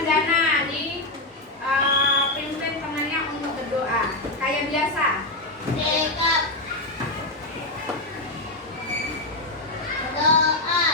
siapkan dana di pimpin temannya untuk berdoa. Kayak biasa. Dekat. Doa.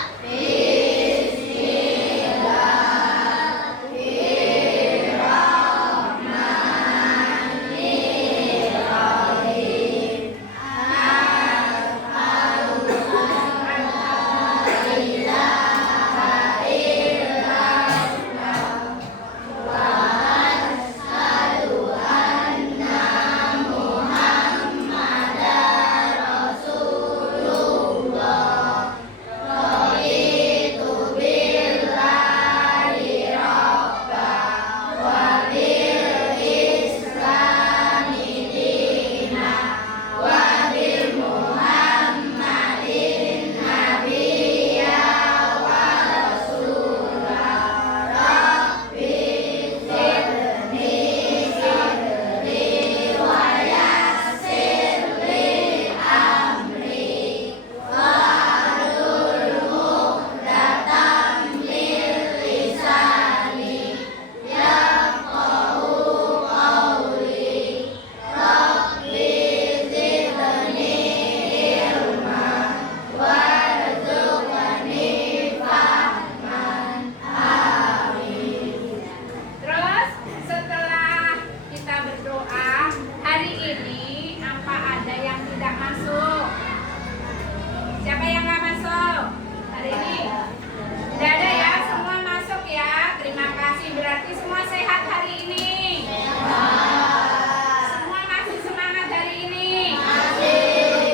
Terus setelah kita berdoa, hari ini apa ada yang tidak masuk? Siapa yang nggak masuk hari ini? Tidak ada ya, semua masuk ya. Terima kasih, berarti semua sehat hari ini. Semua masih semangat hari ini.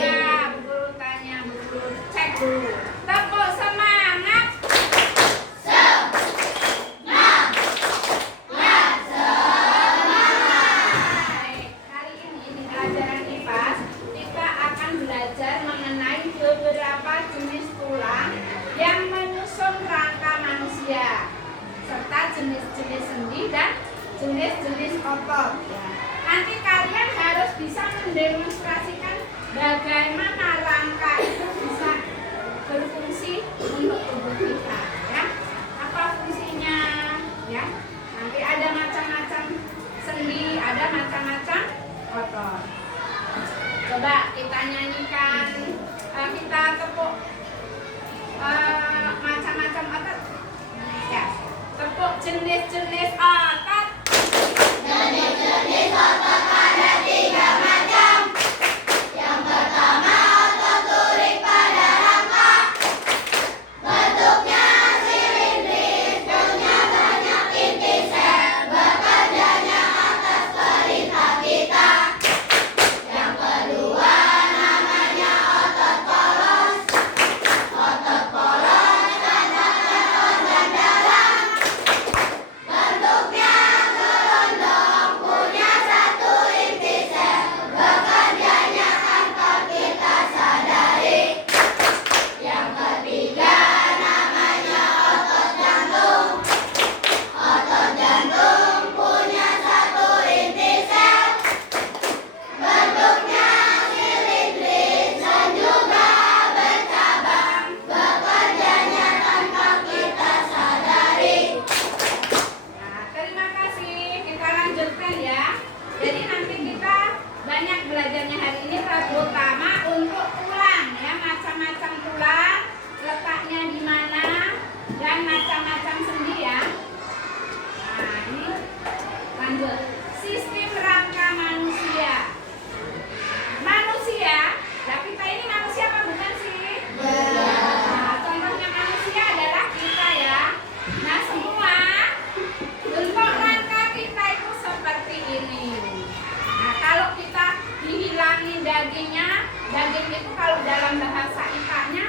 Ya, Bu Guru tanya, Bu Guru cek dulu. Tepuk semangat. Baik, hari ini di pelajaran IPAS kita akan belajar mengenai beberapa jenis tulang yang menyusun rangka manusia serta jenis-jenis sendi dan jenis-jenis otot. Nanti kalian harus bisa mendemonstrasikan bagaimana rangka itu bisa berfungsi untuk tubuh kita, ya. Apa fungsinya, ya? Nanti ada macam-macam sendi, ada macam-macam otot. Coba kita nyanyikan, kita tepuk macam-macam otot. Ya, tepuk jenis-jenis otot. Jenis-jenis otot ada 3 macam. Yang pertama otot turik pada rangka. Bentuknya silindris, punya banyak inti sel, bekerjanya atas perintah kita. Yang kedua namanya otot polos. Otot polos terdapat organ dalam. Bentuknya gelondong, punya 1 inti sel, bekerjanya tanpa kita sadari. Yang ketiga namanya otot jantung. Otot jantung punya 1 inti sel, bentuknya silindris dan juga bercabang, bekerjanya tanpa kita sadari. Nah, terima kasih. Kita lanjutkan ya. Jadi nanti kita banyak belajarnya hari ini, terutama untuk tulang ya, macam-macam tulang, letaknya di mana dan macam-macam sendi ya. Nah, ini lanjut. Sistem rangka manusia. Manusia, lah kita ini manusia apa bukan sih? Nah, contohnya manusia adalah kita ya. Nah, semua bentuk rangka kita itu seperti ini. Nah, kalau kita dihilangin dagingnya, daging itu kalau dalam bahasa IPA-nya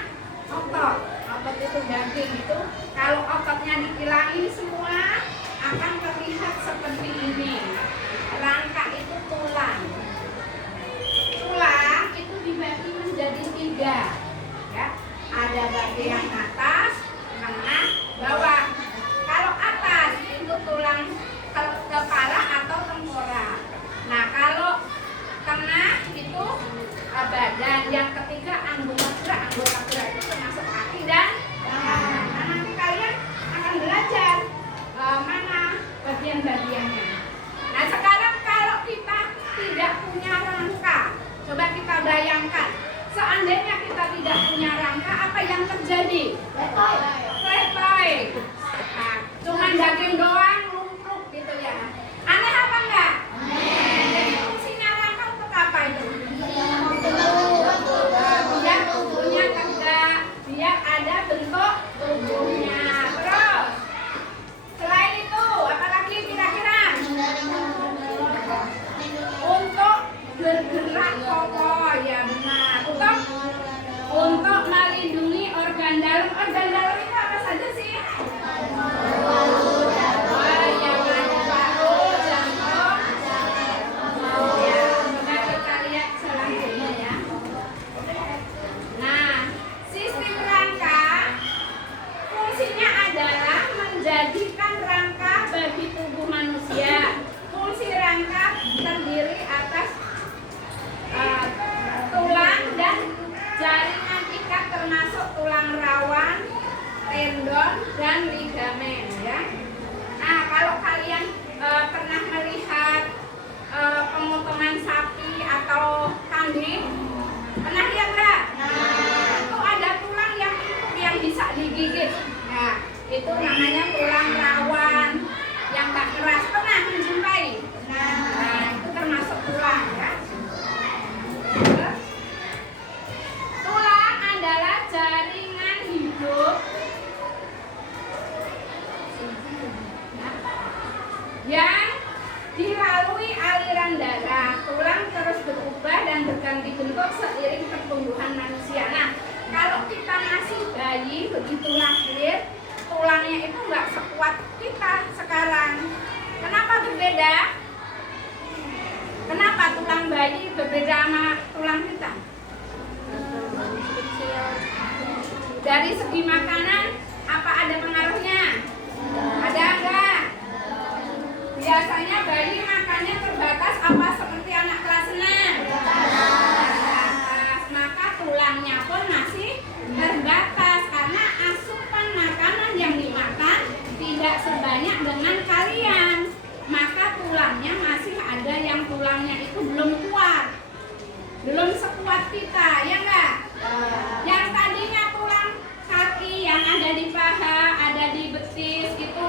otot. Otot itu daging itu. Kalau ototnya dihilangin semua akan terlihat seperti ini. Rangka itu tulang. Tulang itu dibagi menjadi 3. Ya, ada bagian atas, tengah, bawah. Kalau atas itu tulang kepala atau tengkorak. Nah, kalau tengah itu badan. Yang ketiga anggota gerak itu termasuk kaki dan tangan. Nah, nanti kalian akan belajar menjadikan rangka bagi tubuh manusia. Fungsi rangka terdiri atas tulang dan jaringan ikat termasuk tulang rawan, tendon, dan ligamen ya. Nah, kalau kalian pernah melihat pemotongan sapi atau kambing, pernah lihat nggak? Itu ada tulang yang bisa digigit. Nah, itu namanya tulang rawan yang tak keras. Pernah menjumpai? Nah, itu termasuk tulang ya. Tulang adalah jaringan hidup yang dilalui aliran darah. Tulang terus berubah dan berganti bentuk seiring pertumbuhan manusia. Nah, kalau kita masih bayi begitu lahir, tulangnya itu nggak sekuat kita sekarang. Kenapa berbeda? Kenapa tulang bayi berbeda sama tulang kita? Dari segi makanan, apa ada pengaruhnya? Ada enggak? Biasanya bayi makannya terbatas apa seperti anak kelas 6? Terbatas. Maka tulangnya pun masih terbatas karena asupan makanan yang dimakan tidak sebanyak dengan kalian. Maka tulangnya masih ada yang tulangnya itu belum kuat. Belum sekuat kita, ya enggak? Yang tadinya tulang kaki yang ada di paha, ada di betis itu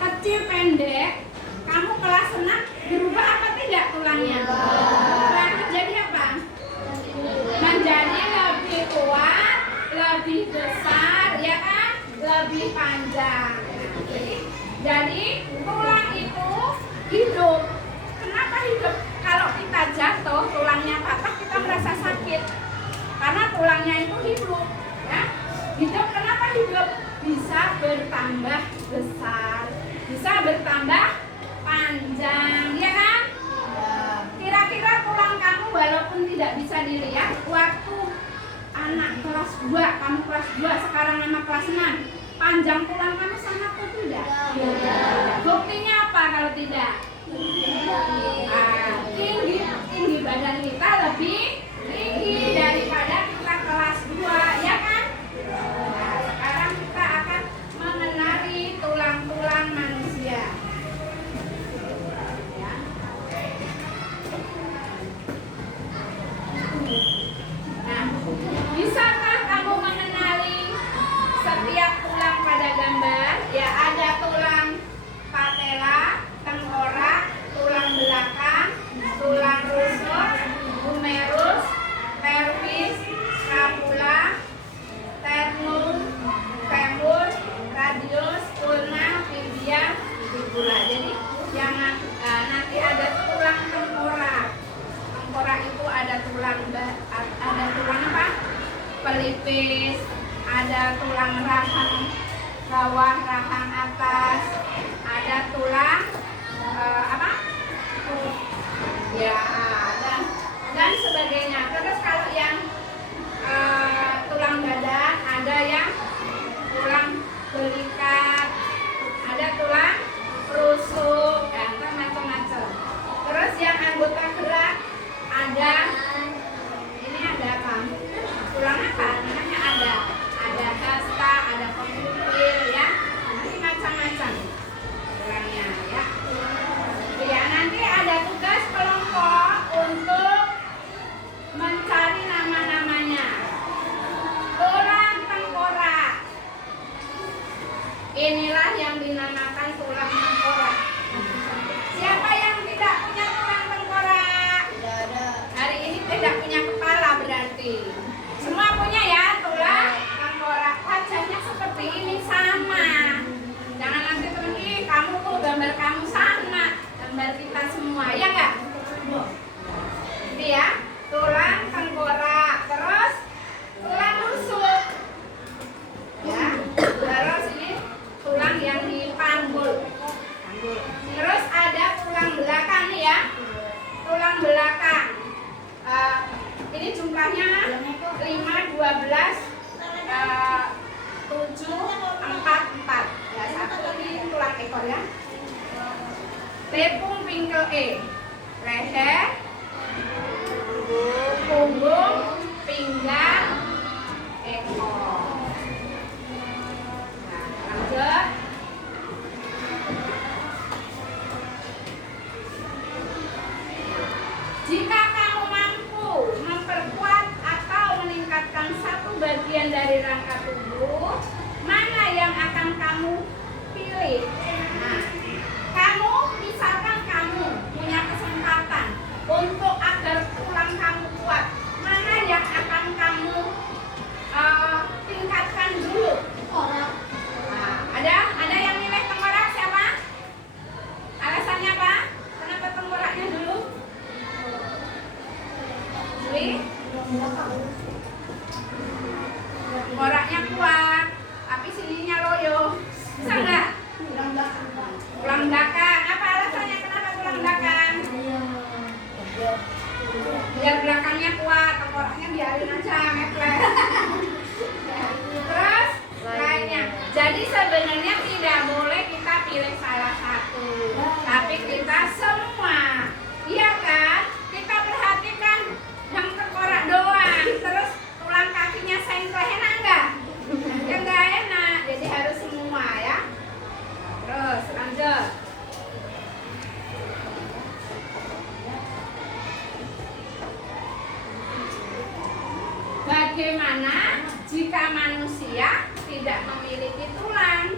kecil pendek, kamu kelas 6 berubah apa tidak tulangnya? Berubah menjadi apa? Menjadi lebih kuat, lebih besar, ya kan? Lebih panjang. Jadi tulang itu hidup. Kenapa hidup? Kalau kita jatuh, tulangnya patah, kita merasa sakit. Karena tulangnya itu hidup, ya. Hidup, kenapa hidup? Bisa bertambah besar, bisa bertambah panjang, ya kan? Kira-kira tulang kamu walaupun tidak bisa dilihat, waktu anak kelas 2, kamu kelas 2, sekarang anak kelas 6, panjang tulang kamu sama atau tidak? Buktinya apa kalau tidak? Tinggi badan kita lebih tinggi daripada kita kelas 2, ya kan? Nah, sekarang kita akan mengenali tulang-tulang manusia. Ya. Nah, bisakah kamu mengenali setiap tulang pada gambar? Ya, ada tulang patella, tengkorak, tulang belakang, tulang rusuk, humerus, pelvis, scapula, sternum, femur, radius, ulna, tibia, fibula. Jadi yang nanti ada tulang tengkorak. Tengkorak itu ada tulang apa? Pelipis, ada tulang rahang bawah, rahang atas, ada tulang apa? Ya, dan sebagainya. Terus kalau yang tulang badan, ada yang tulang belikat, ada tulang rusuk, dan macam-macam. Terus yang anggota gerak ada, ini ada apa? Tulang apa? Namanya ada hasta, ada pempupil, ya. Nanti macam-macam tulangnya, ya. Ya, nanti ada tugas kelompok untuk mencari nama-namanya. Tulang tengkorak. Inilah yang dinamakan tulang tengkorak. Siapa yang tidak punya tulang tengkorak? Tidak ada. Hari ini tidak punya kepala berarti. Semua punya ya tulang tengkorak. Wajahnya seperti ini sama. Jangan nanti temen, kamu tuh gambar kamu sama. Gambar kita semua, ya enggak? Ini ya, tulang tengkorak. Terus tulang rusuk. Ya. Terus ini tulang yang di panggul. Terus ada tulang Tepung pingkel E. Leher, punggung, pinggang, ekor. Nah, lanjut. Jika kamu mampu memperkuat atau meningkatkan satu bagian dari rangka tubuh, mana yang akan kamu pilih? Nah, kamu, misalkan kamu punya kesempatan untuk agar tulang kamu kuat, mana yang akan kamu tingkatkan dulu? Orang. Nah, ada yang milih tengkorak siapa? Alasannya apa? Kenapa tengkoraknya dulu? Juli? Tengkoraknya kuat, tapi sininya loyo. Bisa nggak? Tulang belakang. Apa alasannya kenapa tulang belakang? Biar belakangnya kuat, tengkoraknya biarin aja ngeplet. Terus lainnya. Jadi sebenarnya tidak boleh kita pilih salah satu, tapi kita semua. Iya kan? Kita perhatikan yang tengkorak doang, terus tulang kakinya sengkleh, enak nggak? Ya nggak enak. Jadi harus semua ya. Terus lanjut. Bagaimana jika manusia tidak memiliki tulang?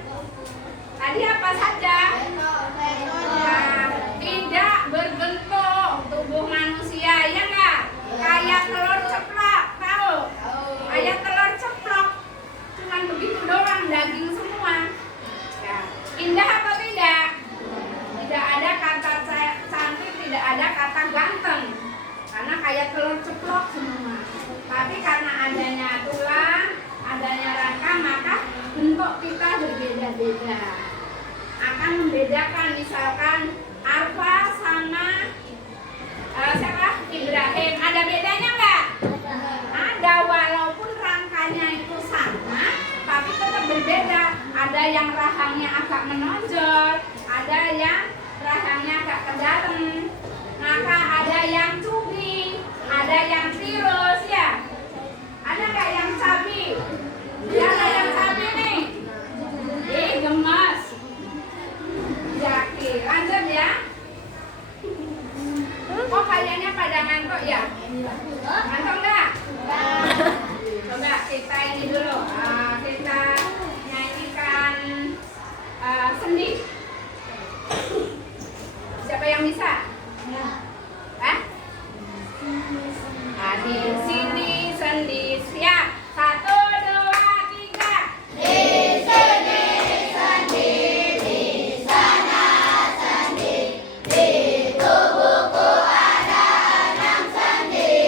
Tadi apa saja? Ya, tidak berbentuk tubuh manusia, ya nggak? Kayak telur ceplok, tahu? Kayak telur ceplok, cuman begitu doang, daging semua. Ya. Indah atau tidak? Tidak ada kata cantik, tidak ada kata ganteng, karena kayak telur ceplok semua. Tapi karena adanya tulang, adanya rangka, maka bentuk kita berbeda-beda. Akan membedakan, misalkan Arfa sama siapa? Ibrahim. Ada bedanya nggak? Ada, walaupun rangkanya itu sama, tapi tetap berbeda. Ada yang rahangnya agak menonjol, ada yang rahangnya agak ke dalam, maka ada yang cubing, ada yang tirus ya. Ada nggak yang cabi? Ya, ada yang cabi nih. Gemes. Yakin. Lanjut ya. Kok kayaknya pada ngantuk ya? Ngantuk nggak? Coba kita ini dulu. Kita nyanyikan sendi. Siapa yang bisa? Hah? Di sini sendi. Siap. 1, 2, 3. Di sini sendi, di sana sendi, di tubuhku ada 6 sendi.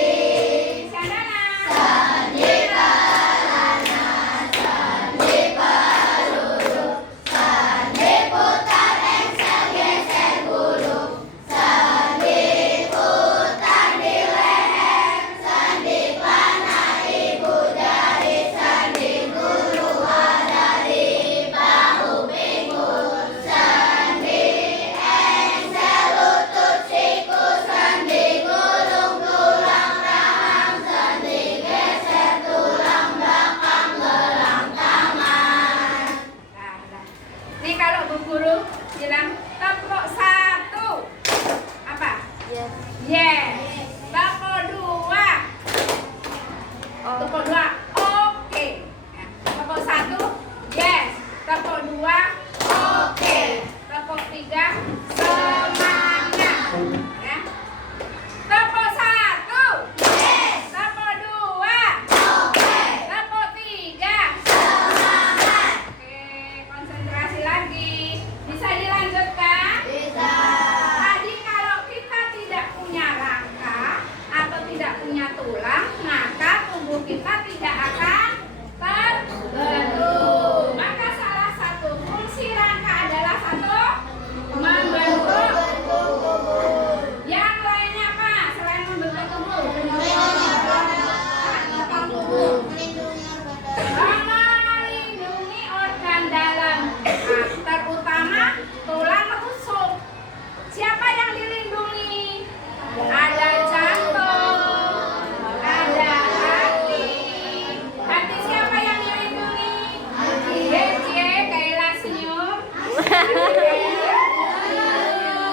Sana. Sendi kelana, sendi peluru, sendi putar engsel geser bulu, sendi putar di leher, sendi panah ibu jari, sendi guru ada di bahu pinggul, sendi engsel lutut siku, sendi gulung tulang rahang, sendi geser tulang belakang gelang tangan. Nah. Nih kalau Bu Guru bilang tepuk 1. Apa? Yes. Tepuk 2. Tepuk 2. Oke. Nah, tepuk 1. Yes. Tepuk 2. Oke. Tepuk 3. Semangat. Ya. Tepuk 1. Yes. Tepuk 2. Oke. Tepuk 3. Semangat. Oke, konsentrasi lagi. Bisa dilanjutkan? Bisa. Tadi kalau kita tidak punya rangka atau tidak punya tulang, maka tubuh kita tidak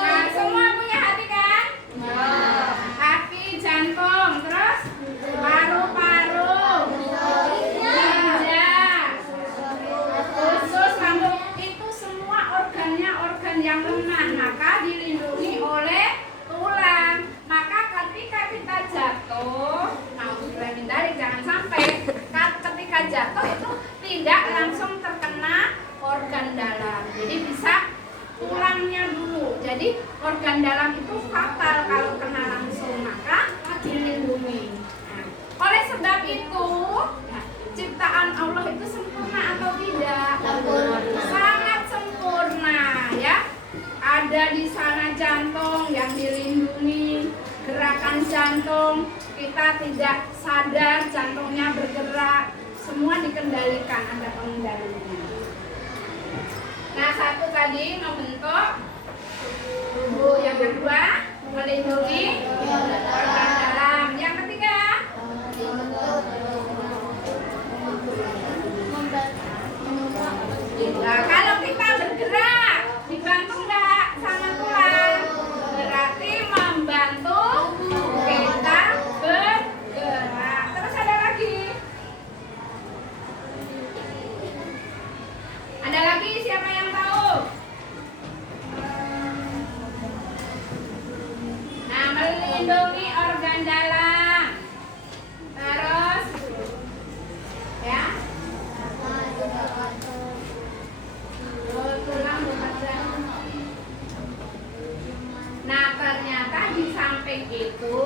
Nah, semua punya hati kan? Hati, jantung, terus paru-paru, ginjal, usus, lambung. Itu semua organnya organ yang lemah, maka dilindungi oleh tulang. Maka ketika kita jatuh, jangan sampai ketika jatuh itu tidak langsung terkena organ dalam. Jadi bisa tulangnya dulu. Jadi organ dalam itu fatal kalau kena langsung, maka dilindungi. Nah, oleh sebab itu, ciptaan Allah itu sempurna atau tidak? Sangat sempurna, ya. Ada di sana jantung yang dilindungi, gerakan jantung, kita tidak sadar jantungnya bergerak, semua dikendalikan, ada pengendalinya. Nah, satu tadi membentuk tubuh, yang kedua melindungi organ dalam, yang ketiga nah, kalau kita bergerak dibantu nggak sama tulang? Berarti membantu kita bergerak. Terus ada lagi? Ada lagi siapa yang tahu? Nah, melindungi organ dalam. Terus ya. Tulang bekerja. Nah, ternyata di samping itu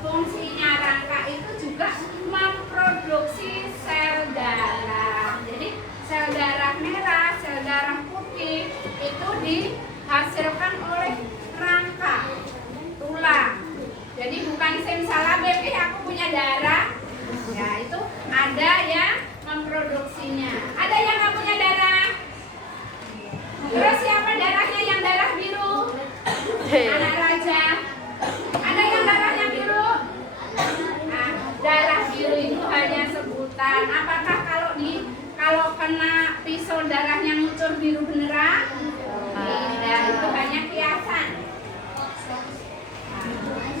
fungsinya rangka itu juga memproduksi sel darah. Jadi sel darah merah, sel darah putih itu dihasilkan oleh rangka tulang. Jadi bukan simsalabim, aku punya darah. Ya, itu ada yang memproduksinya. Ada yang nggak punya darah? Terus siapa darahnya yang darah biru? Anak raja. Ada yang darahnya biru? Nah, darah biru itu hanya sebutan. Apakah kalau kena pisau darahnya ngucur biru beneran? Tidak, itu hanya kiasan.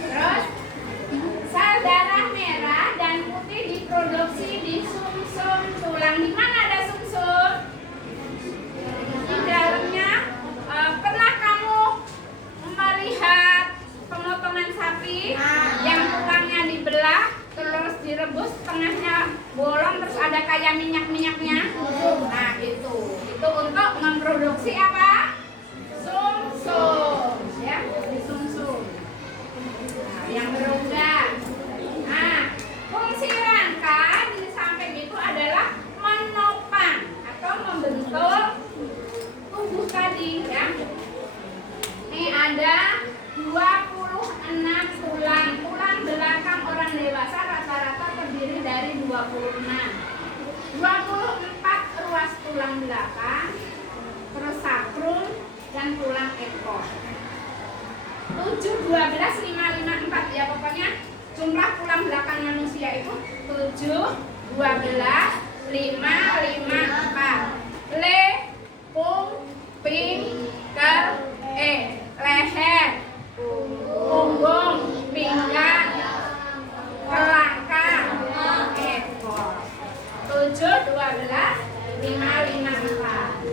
Terus sel darah merah dan putih diproduksi di sumsum tulang. Di mana ada sumsum? Di dalamnya. Pernah kamu melihat pemotongan sapi yang tulangnya dibelah terus direbus, tengahnya bolong terus ada kayak minyak-minyaknya? Nah, itu untuk memproduksi apa? Sumsum, ya, di sumsum. Nah, yang berongga. Nah, fungsi rangka di samping itu adalah menopang atau membentuk tubuh tadi, ya. Ini ada 26 tulang. Tulang belakang orang dewasa rata-rata terdiri dari 26. 24 ruas tulang belakang, terus sakrum dan tulang ekor. 7, 12, 5, 5, 4, ya, pokoknya jumlah tulang belakang manusia itu 7, 12, 5, 5, 4. Le, pung, pinggul, leher, punggung, pinggang, kelangkang, ekor. 7, 12, 5, 5, 4.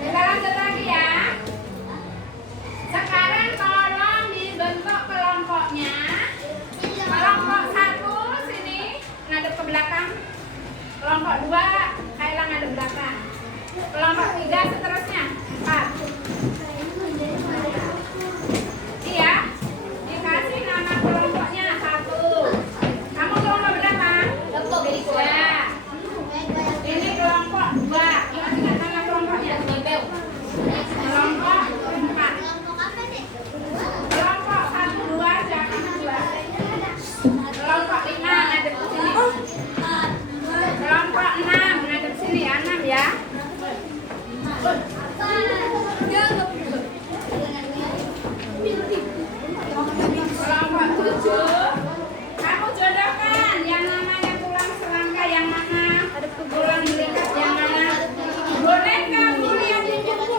Kita lanjut lagi, ya. Sekarang tolong dibentuk kelompoknya. Kelompok 1 sini ngadep ke belakang. Kelompok 2 Kailang ngadep belakang. Kelompok 3 seterusnya 4. Iya, dikasih nama kelompoknya 1. Kamu kelompok berapa? Kelompok 3. Ini kelompok 2. Ingat nama kelompoknya? Kelompok 4. Kelompok 1, 2 jangan 2. Kelompok 5 ngadep ke sini. Kelompok 6 ngadep sini, 6 ya. Kelompok 7, kamu jodohkan yang namanya tulang selangka yang mana? Tulang belikat yang mana? Boleh kamu lihat di buku?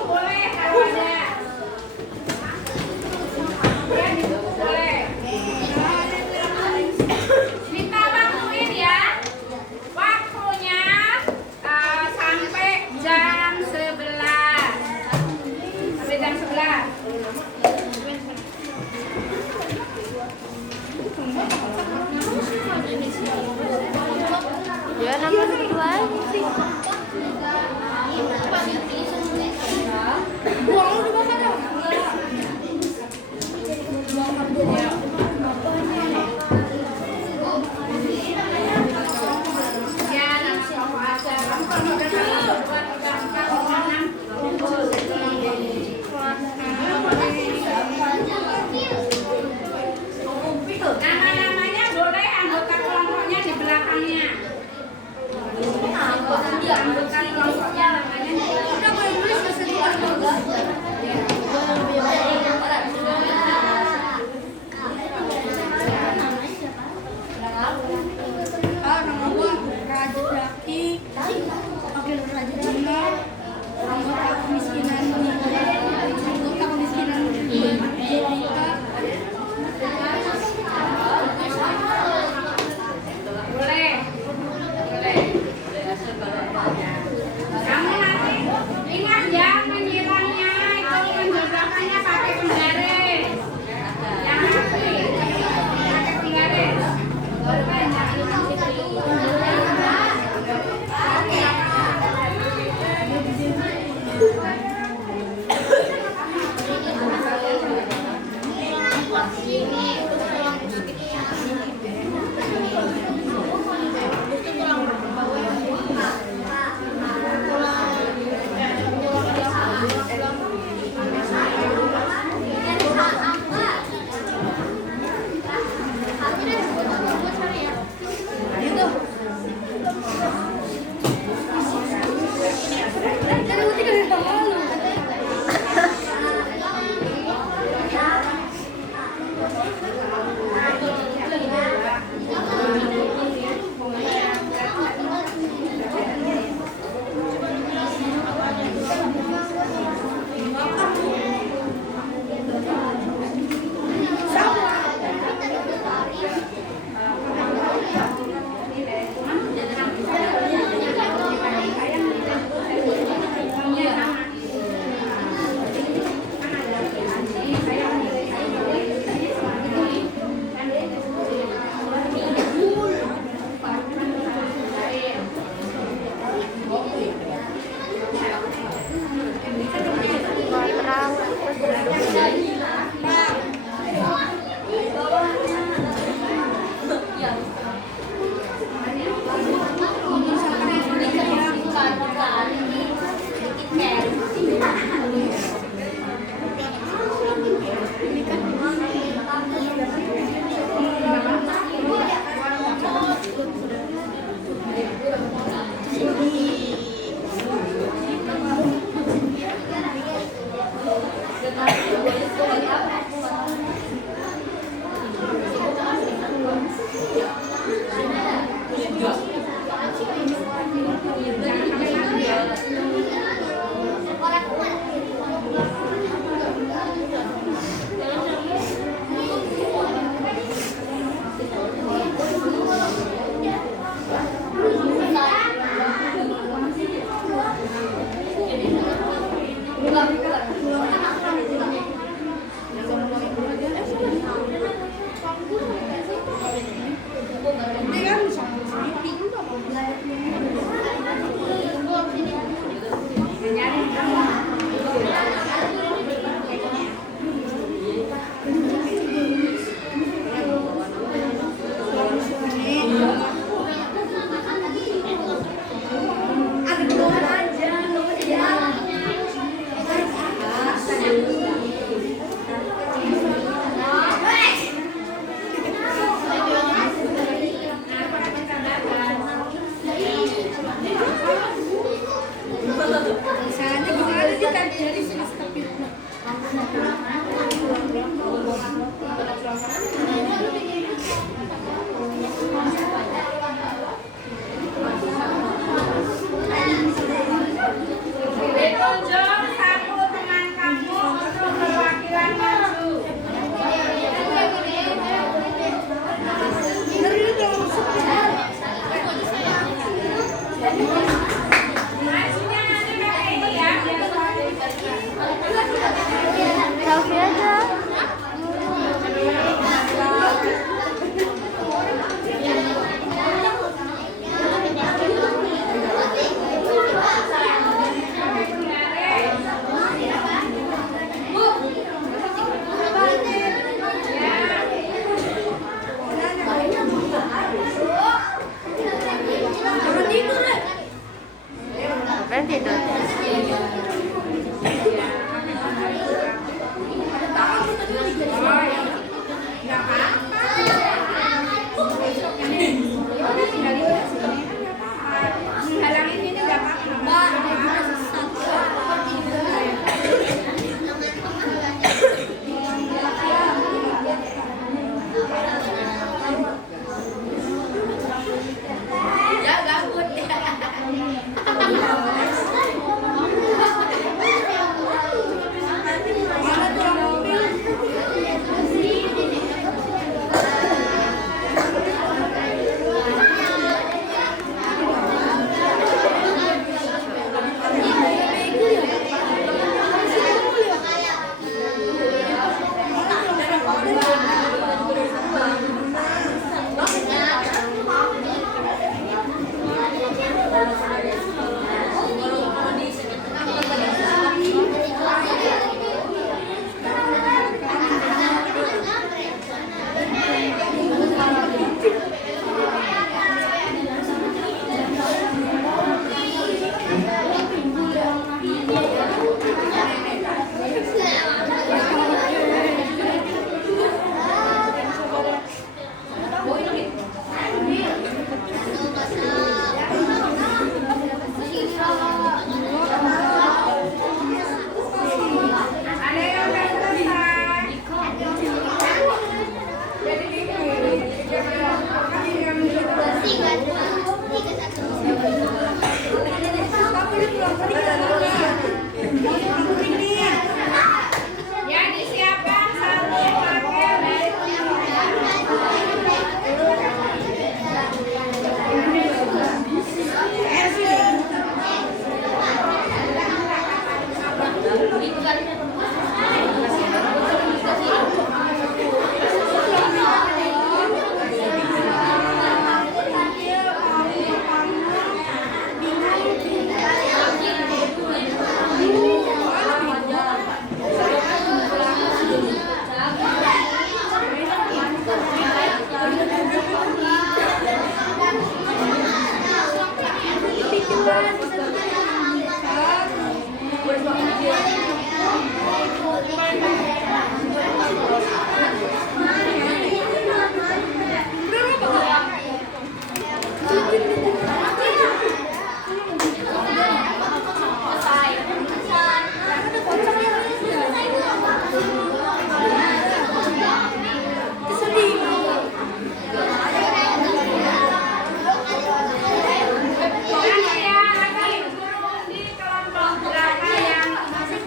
Makasih ya, lagi guru di kelompok berapa yang masih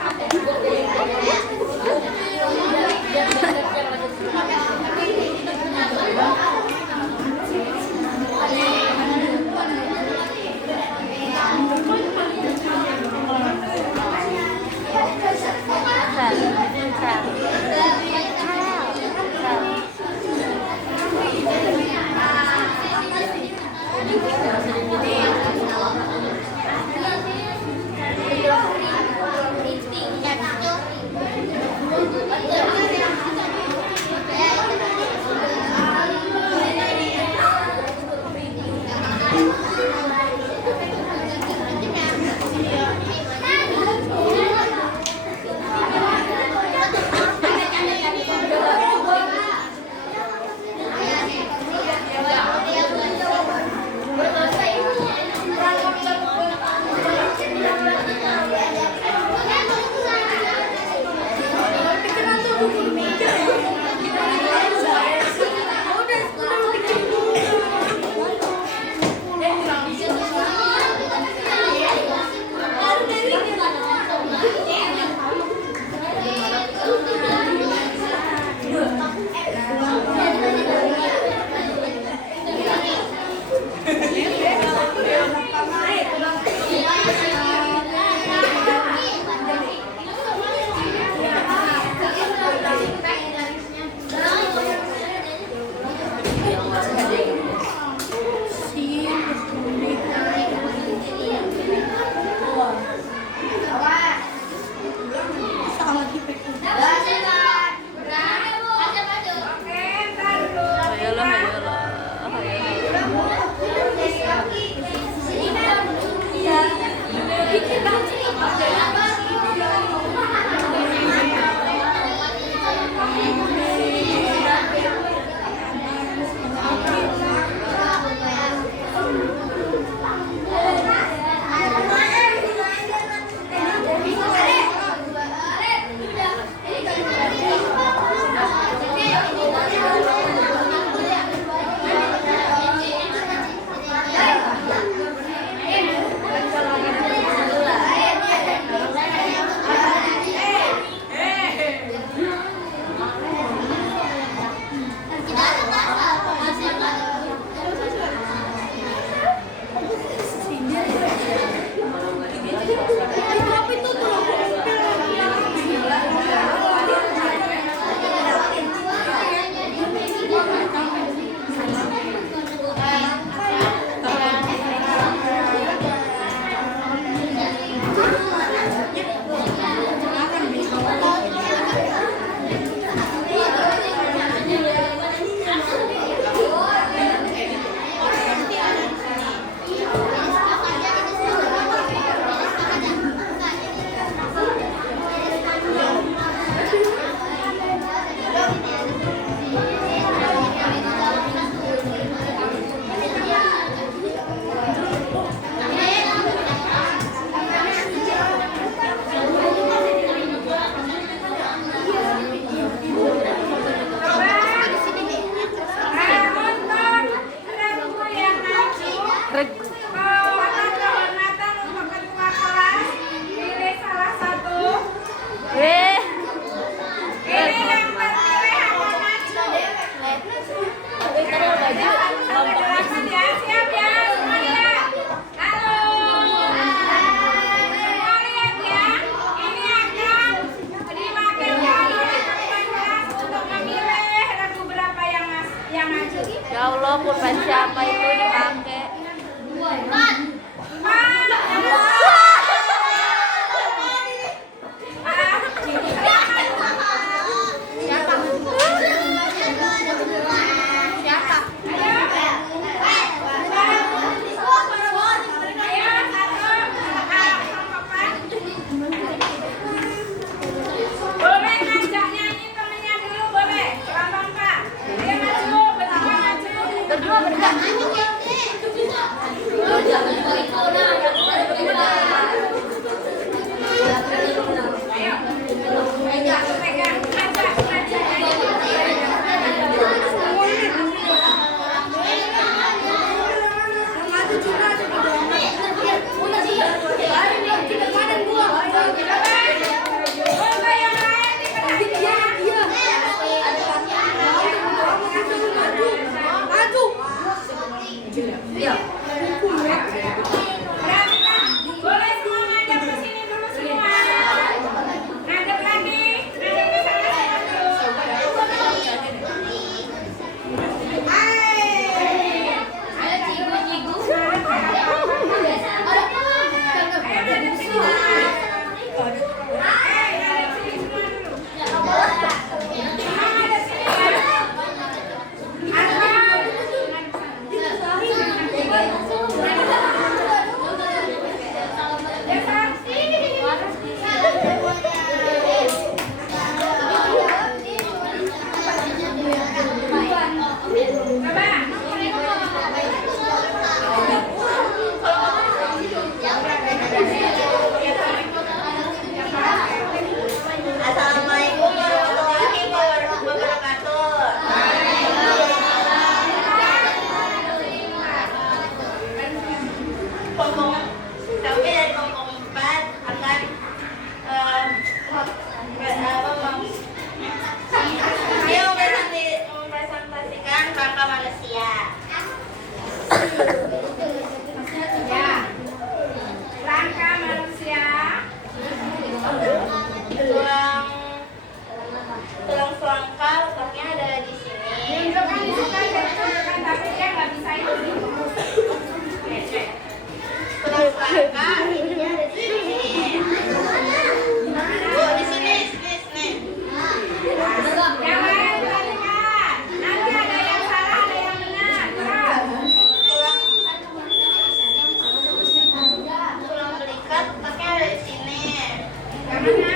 mana?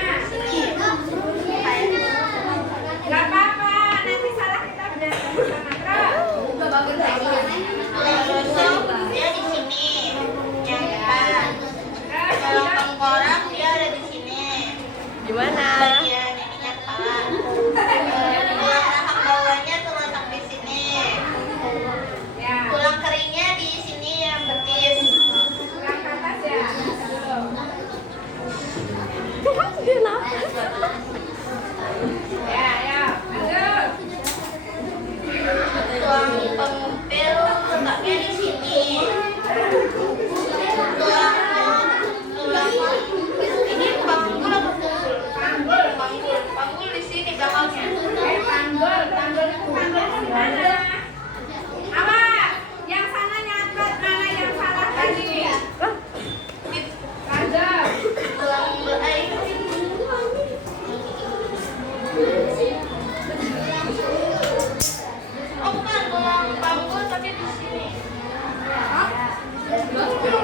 Gak apa-apa, nanti salah kita belajar sama terus. Dia di sini. Yang depan. Kalau tengkorak dia ada di sini. Di mana? Bagian ininya kepala. Tulang rahang bawahnya terletak di sini. Ya, Tulang keringnya di sini yang betis. pulang ke atas ya. Dia kenapa? Ya, ya, lanjut. Tulang pengumpil letaknya di sini. Tulang ini panggul apa panggul? Panggul di sini belakangnya. Panggul itu di mana? Awas, yang sana nyatet mana yang salah tadi. Lanjut. Tulang air. Oh bukan tulang panggul tapi di sini.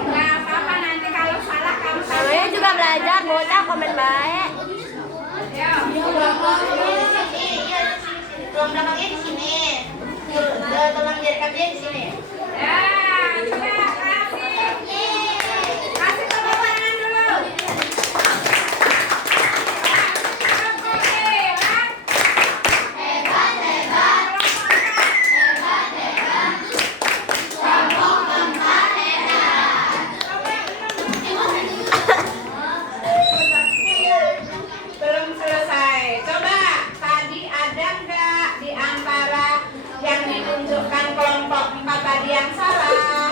Nggak apa-apa, nanti kalau salah kamu Namanya juga belajar, bocah komen baik. Ya, Tulang belakangnya di sini. Iya di sini. Tulang belakangnya di sini. Tulang jari kakinya di sini. ya, coba kasih tepuk tangan dulu. Oke, belum selesai. Coba tadi ada nggak di antara yang ditunjukkan kelompok 4 tadi yang salah?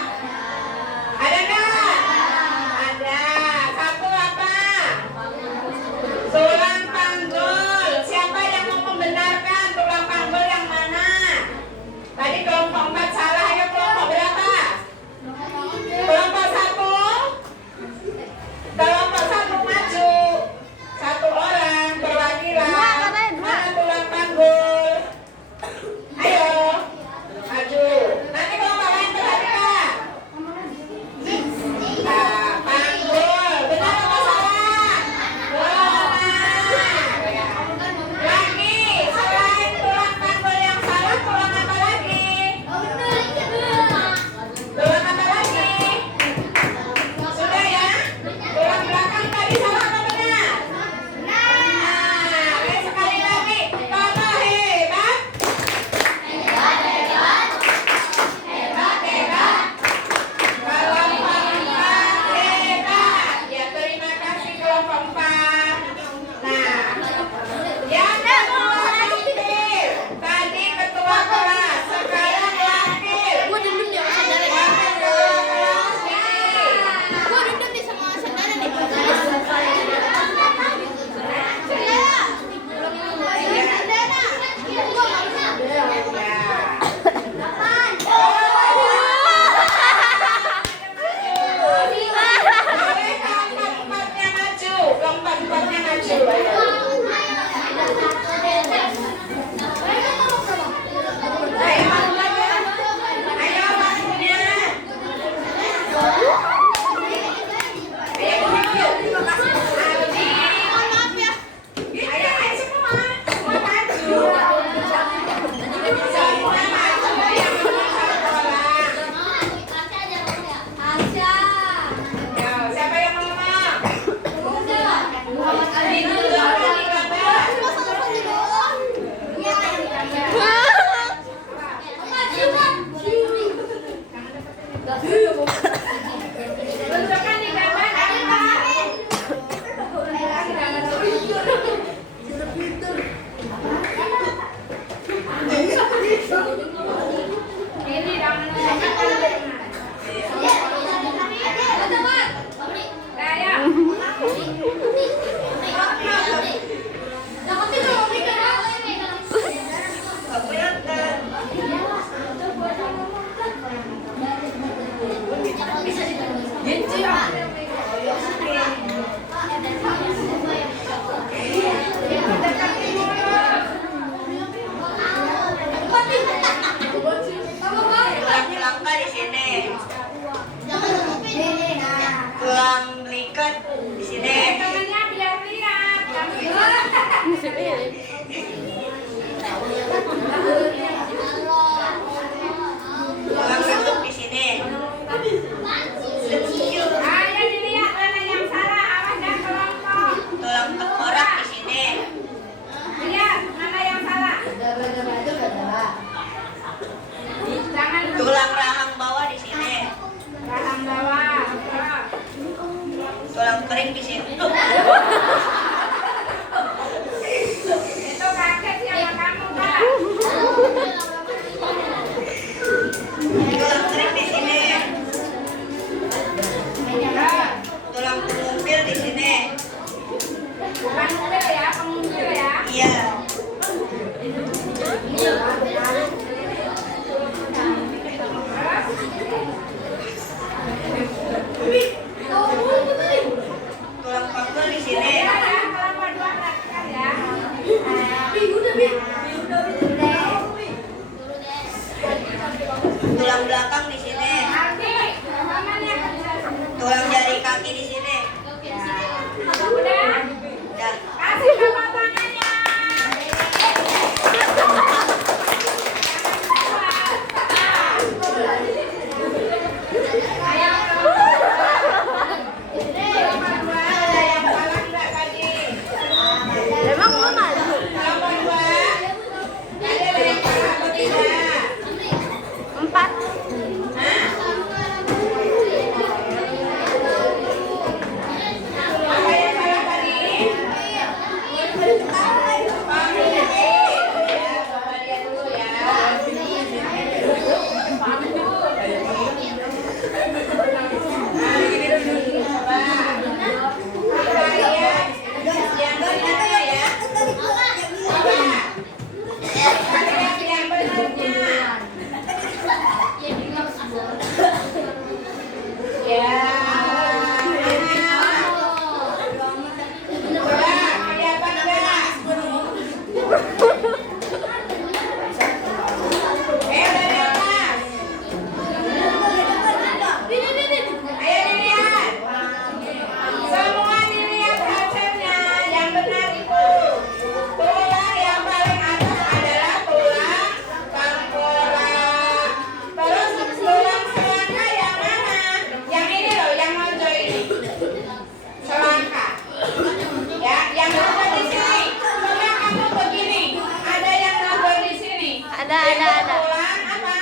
tulang belakang di sini. Ardi, tangannya kerja. Tulang jari kaki di sini. Udah? Udah. Kasih tepuk tangannya. Ayo, ada yang salah nggak tadi? Emang lu maju? Nomor 2. Ada yang salah atau tidak? 4. Apa yang salah tadi? Coba lihat dulu ya. Coba. Kita lihat yang benarnya ya. Coba. Kita lihat yang benarnya. Ya. Coba kelihatan nggak? Udah di atas. Ayo dilihat. Semua dilihat hasilnya. Yang benar itu tulang yang paling atas adalah tulang tengkorak. Terus tulang selangka yang mana? Yang ini loh, yang nonjol ini. Selangka. Ya, yang nonjol di sini. Coba kamu begini. Ada yang nonjol di sini. Ada. Tulang apa?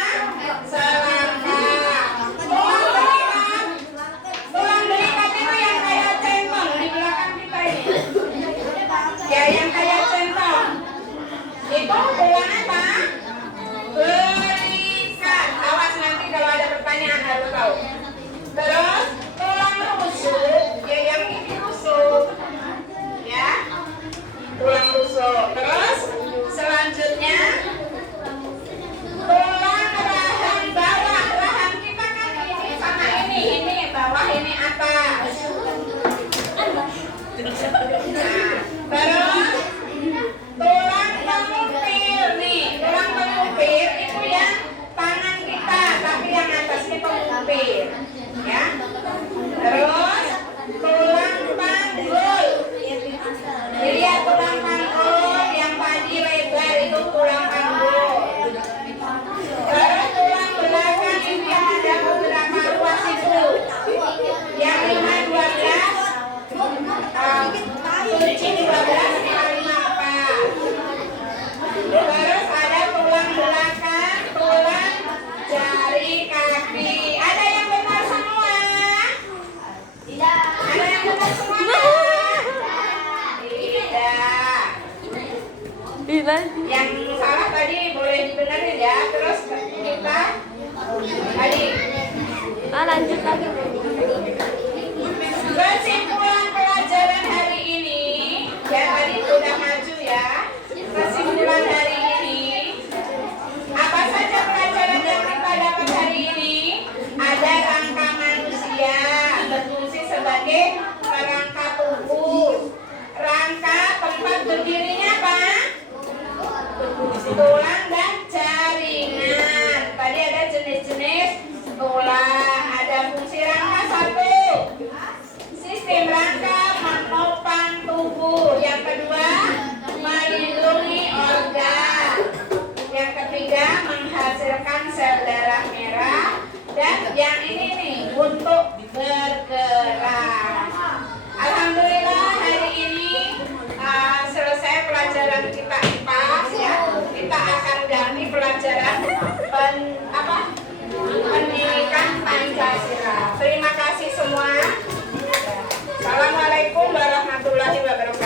Selangka. Tulang belikat itu yang kayak centong di belakang kita ini. Ya, yang kayak centong. Itu tulang apa? Belikat. Awas nanti kalau ada pertanyaan harus tahu. Terus tulang rusuk, ya yang ini rusuk. Ya. Tulang rusuk. Terus selanjutnya tulang rahang bawah. Rahang kita kan ini sama ini bawah, ini atas. Nah, terus tulang pengupil nih, tulang pengupil itu yang tangan kita, tapi yang atas ini pengupil, ya. Terus tulang panggul, dilihat tulang panggul yang tadi lebar itu tulang panggul. Terus tulang belakang ini ada beberapa ruas itu, yang 5, 12, 7, 12, 54. Terus ada tulang belakang, tulang jari kaki. Ada yang benar semua? Ada yang benar semua? Tidak. Yang salah tadi boleh dibenerin ya. Terus kita tadi Lanjut lagi. kesimpulan pelajaran hari ini. Ya tadi udah maju ya. Kesimpulan hari ini, apa saja pelajaran yang kita dapat hari ini? Ada rangka manusia berfungsi sebagai kerangka tubuh. Rangka tempat berdirinya apa? Tulang dan jaringan. Tadi ada jenis-jenis tulang. Ada fungsi rangka 1. Sistem rangka menopang tubuh. Yang kedua, melindungi organ. Yang ketiga, menghasilkan sel darah merah. Dan yang ini nih, untuk bergerak. Alhamdulillah hari ini selesai pelajaran kita IPA ya. Kita akan ganti pelajaran pendidikan Pancasila. Terima kasih semua. Assalamualaikum warahmatullahi wabarakatuh.